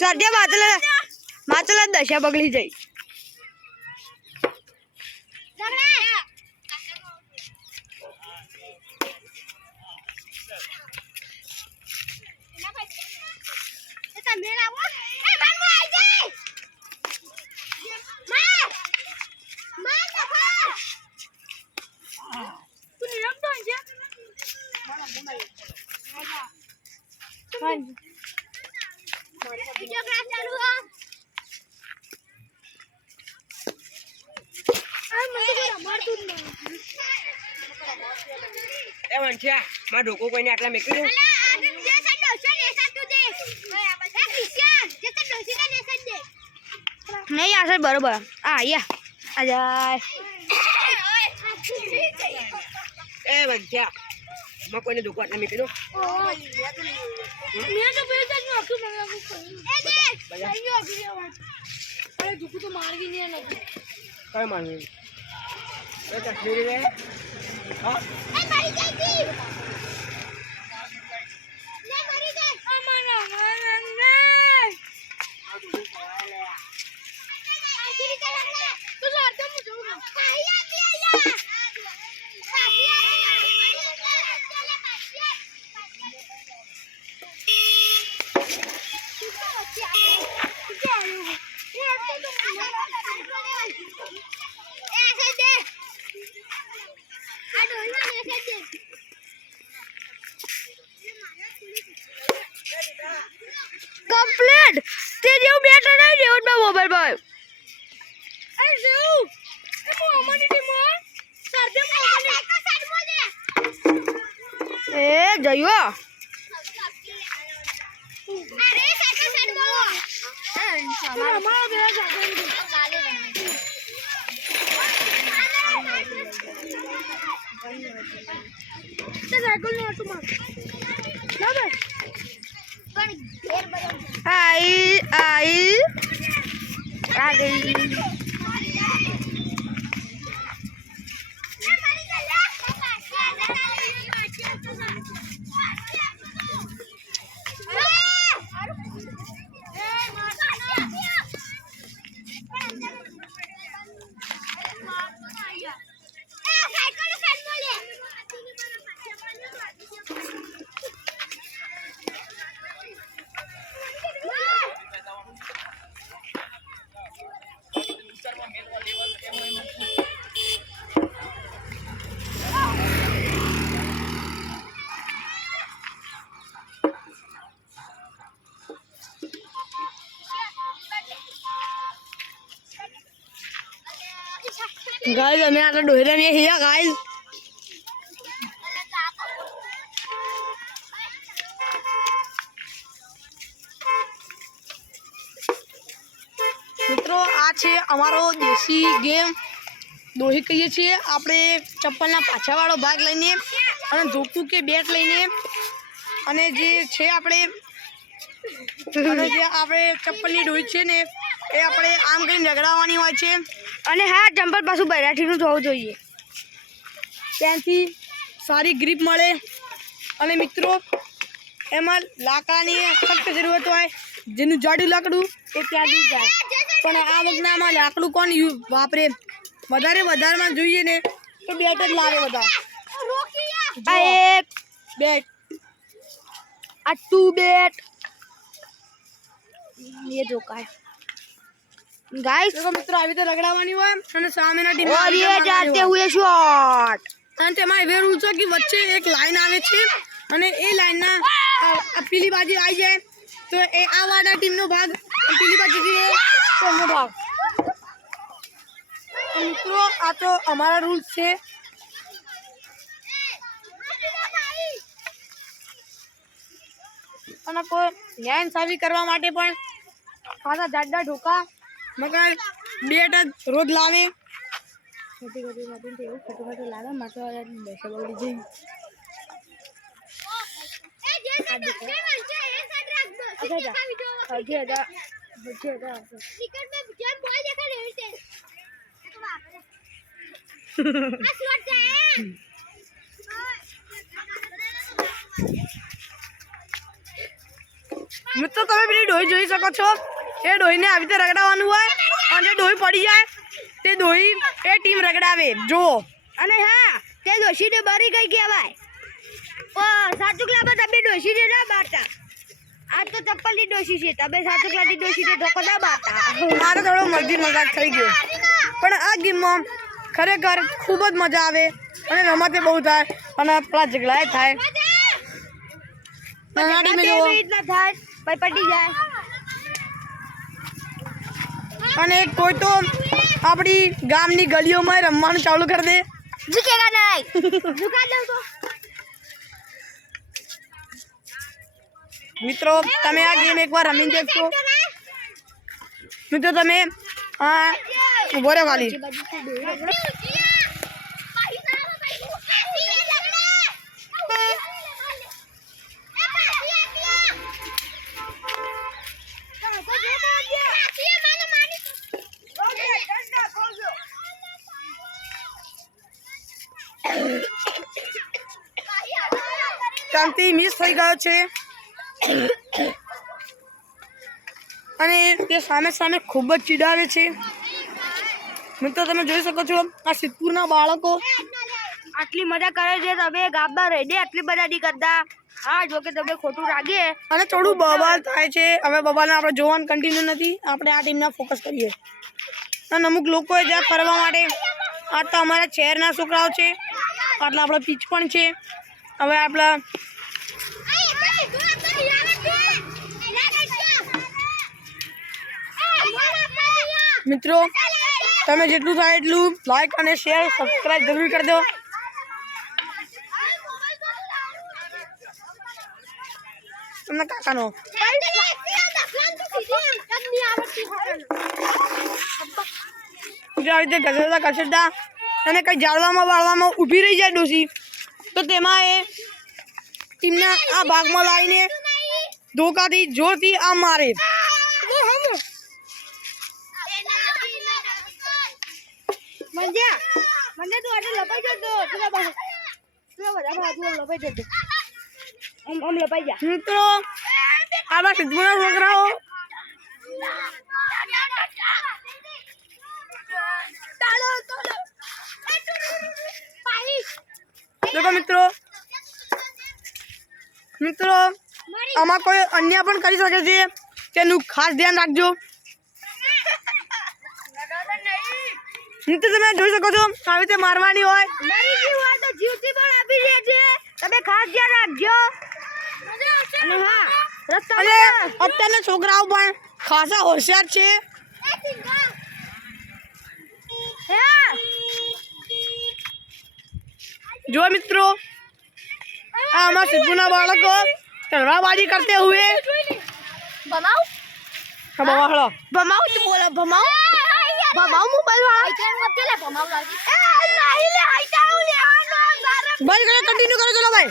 સદ્ય માતલા દશા બગડી જઈ માં ઢોકો કોઈને આટલા મેકી દઉં નહીં આસર બરોબર આયા એ વંચ્યા માં કોઈને ઢોકો આટલા મેકી દઉં કઈ માનવું કમ્પ્લીટ તે જેવું બેટર નહીં દેવું માં મોબાઈલ પર અરે જેવું એ મો અમારી ટીમ સરદે એ જયો અરે સાઈકલ સાઈડ બોલો એ ઇન્શાલ્લાહ અમારો બે સાઈકલ ગાલે તે સાઈકલ નો ઓટો માર ના બે પણ ઘેર બજાવ आई आ गई गाइस हमें आता डोहरा नहीं है गाइस मित्रों आ छे अमारो देसी गेम दोही कहीए छे आपणे चप्पलना पाछावाळो भाग लईने अने धोकू के बेट लईने अने जे छे आपणे अने जे आपणे चप्पलनी डोही छे ने ए आपणे आम करीने रगड़ावानी होय छे अने हाँ जम्पर पाछू बैराठीनुं थवुं जोईए त्यांथी सारी ग्रीप मळे अने मित्रों एमां लाकडानी सख्त जरूरत होय जेनुं जाडुं लाकडुं ए त्यां दूर जाय पण आ वखतमां लाकडुं कोण वापरे वधारे वधारेमां जोईए ने तो बेट ज लावे बधा आ एक बेट आ टू बेट ये जो का है गाइस देखो મિત્રો આવી રીતે રગડાવવાની હોય અને સામેના ટીમ और ये जाते हुए शॉट અને તેમાં એવે રૂલ છે કે વચ્ચે એક લાઈન આવે છે અને એ લાઈનના પેલી બાજુ આવી જાય તો એ આ વાળા ટીમનો ભાગ પેલી બાજુ તેમનો ભાગ. તો મિત્રો આ તો અમારા રૂલ્સ છે. અને કોઈ ન્યાય સાબી કરવા માટે પણ ખાસા જાડા ઢોકા મગર બેટ જ રોજ લાવે. छोटी छोटी मशीन थे वो छोटे छोटे लागा माथा वाला बैठे बोली जी મિત્રો તમે પેલી ડોહી જોઈ શકો છો. એ ડોહીને આવી રીતે રગડાવવાનું હોય અને ડોહી પડી જાય તે ડોહી એ ટીમ રગડાવે. જુઓ અને હા તે ડોશી ને બરી ગઈ કહેવાય. ઓ સાચુકલામાં તમે ડોશી ને ના મારતા. આ તો ચપ્પલની ડોશી છે. તમે સાચુકલાની ડોશી ને ધોકો ના મારતા. મારે થોડો મરજી મજાક થઈ ગયો પણ આ ગેમમાં ખરેખર ખૂબ જ મજા આવે અને રમતે બહુ થાય અને પેલા ઝઘડા થાય. નાના ટીમે જુઓ ના થાય ભાઈ પટી જાય. અને કોઈ તો આપણી ગામની ગલીઓમાં રમવાનું ચાલુ કરી દે. ઝુકેગા નહીં ઝુકા દઉં તો મિત્રો તમે આ ગેમ એકવાર રમીને દેખશો. મિત્રો તમે ઉભો રહે વાલી. શાંતિ મિસ થઈ ગયો છે અને તે સામે સામે ખૂબ જ ચીડાવે છે. મિત્રો તમે જોઈ શકો છો આ સિદ્ધપુરના બાળકો આટલી મજા કરે છે. તમે ગામમાં રહીને આટલી મજા નહીં કરતા. હા જો કે તમે ખોટું લાગે અને થોડું બબાલ થાય છે. હવે બબાલને આપણે જોવાનું કન્ટિન્યુ નથી. આપણે આ ટીમના ફોકસ કરીએ. અને અમુક લોકોએ જ્યાં ફરવા માટે આ તો અમારા શહેરના છોકરાઓ છે. આટલા આપણો પીચ પણ છે. હવે આપણા મિત્રો તમે જેટલું થાય એટલું લાઈક અને શેર સબસ્ક્રાઇબ જરૂર કરી દો. તમને કાકાનો જો આવી રીતે ઘસરતા અને કંઈ જાળવામાં વાળવામાં ઊભી રહી જાય ડોસી તો તેમાં એ ટીમના આ ભાગમાં લાવીને ધોકાથી જોરથી આ મારે. મને તો આજે લપાઈ જતો પેલા બધા બાજુ લપાઈ જતો આમ લપાઈ જા. મિત્રો આવા સિદ્ધપુરના છોકરાઓ દેખો મિત્રો આમાં કોઈ અન્ય પણ કરી શકે છે તેનું ખાસ ધ્યાન રાખજો. મિત્રો તમે જોઈ શકો છો આવી રીતે મારવાની હોય તો જીવતી પણ આપી દે છે. તમે ખાસ ધ્યાન રાખજો. અને હા અને અત્યારના છોકરાઓ પણ ખાસા હોશિયાર છે. જો મિત્રો આ અમારા સિદ્ધપુરના બાળકો તલવારબાજી करते हुए ભમાવ બવાળો ભમાવ તું બોલા ભમાવ ભમાવ મોબાઈલ વાળા કેમ કરતે લે ભમાવ લાગી એ નહીં લે આઈતાઉ લે બસ કરે કન્ટિન્યુ કરો ચલો ભાઈ.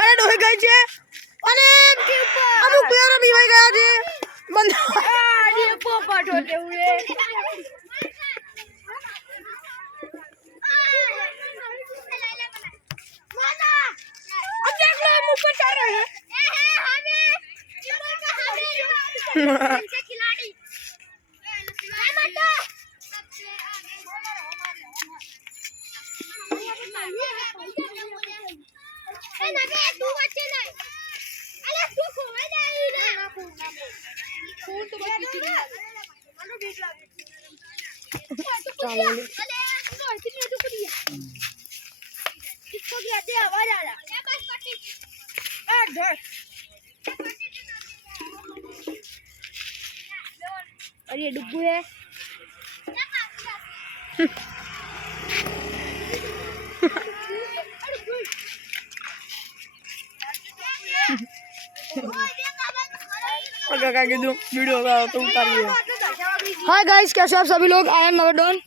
અરે ડોહી ગઈ છે અને અમુક પ્લેયરો બીવાઈ ગયા છે. બંધ ये पोपट होते हुए ખિલાડી ચાલો બોલો. इसको कहते हैं आवाज आ रहा और ये डुब्बू है काका कીધું वीडियो का तो उतारिए। हाय गाइस, कैसे आप सभी लोग? I am नवडॉन।